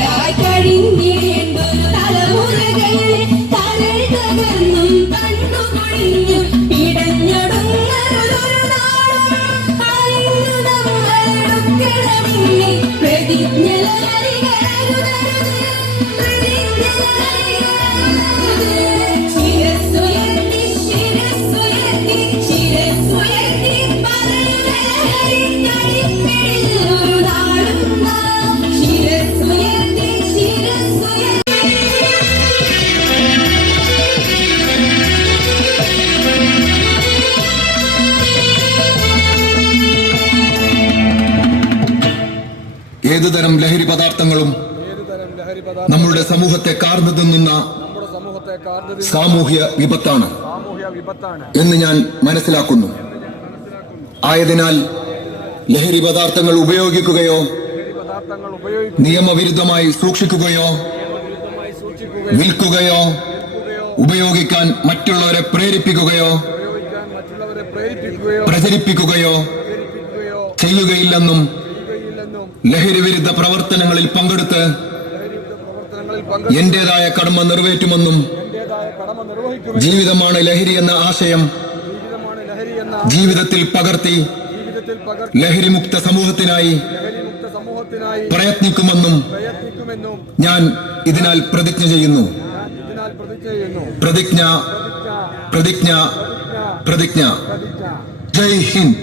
കടലായി കഴിഞ്ഞിടേണ്ടൊരു തലമുറകൾ കരൾ തകർന്നും അലിഞ്ഞു നമ്മളൊടുക്കണമെങ്കിൽ പ്രതിജ്ഞ. പ്രതിജ്ഞ ഏതുതരം ലഹരി പദാർത്ഥങ്ങളും നമ്മളുടെ സമൂഹത്തെ കാർന്നു തിന്നുന്ന നമ്മുടെ സാമൂഹ്യ വിപത്താണ് എന്ന് ഞാൻ മനസ്സിലാക്കുന്നു. ആയതിനാൽ ലഹരി പദാർത്ഥങ്ങൾ ഉപയോഗിക്കുകയോ നിയമവിരുദ്ധമായി സൂക്ഷിക്കുകയോ വിൽക്കുകയോ ഉപയോഗിക്കാൻ മറ്റുള്ളവരെ പ്രേരിപ്പിക്കുകയോ പ്രചരിപ്പിക്കുകയോ ചെയ്യുകയില്ലെന്നും ചെയ്യുകയില്ലെന്നും ലഹരി വിരുദ്ധ പ്രവർത്തനങ്ങളിൽ പങ്കെടുത്ത് ലഹരിവിരുദ്ധ പ്രവർത്തനങ്ങളിൽ പങ്കെടുത്ത് എന്റേതായ കടമ നിറവേറ്റുമെന്നും ജീവിതമാണ് ലഹരി എന്ന ആശയം ലഹരി ജീവിതത്തിൽ പകർത്തി ലഹരി മുക്ത ലഹരിമുക്ത സമൂഹത്തിനായി പ്രയത്നിക്കുമെന്നും ഞാൻ ഇതിനാൽ പ്രതിജ്ഞ ചെയ്യുന്നു. പ്രതിജ്ഞ പ്രതിജ്ഞ പ്രതിജ്ഞ. ജയ് ഹിന്ദ്.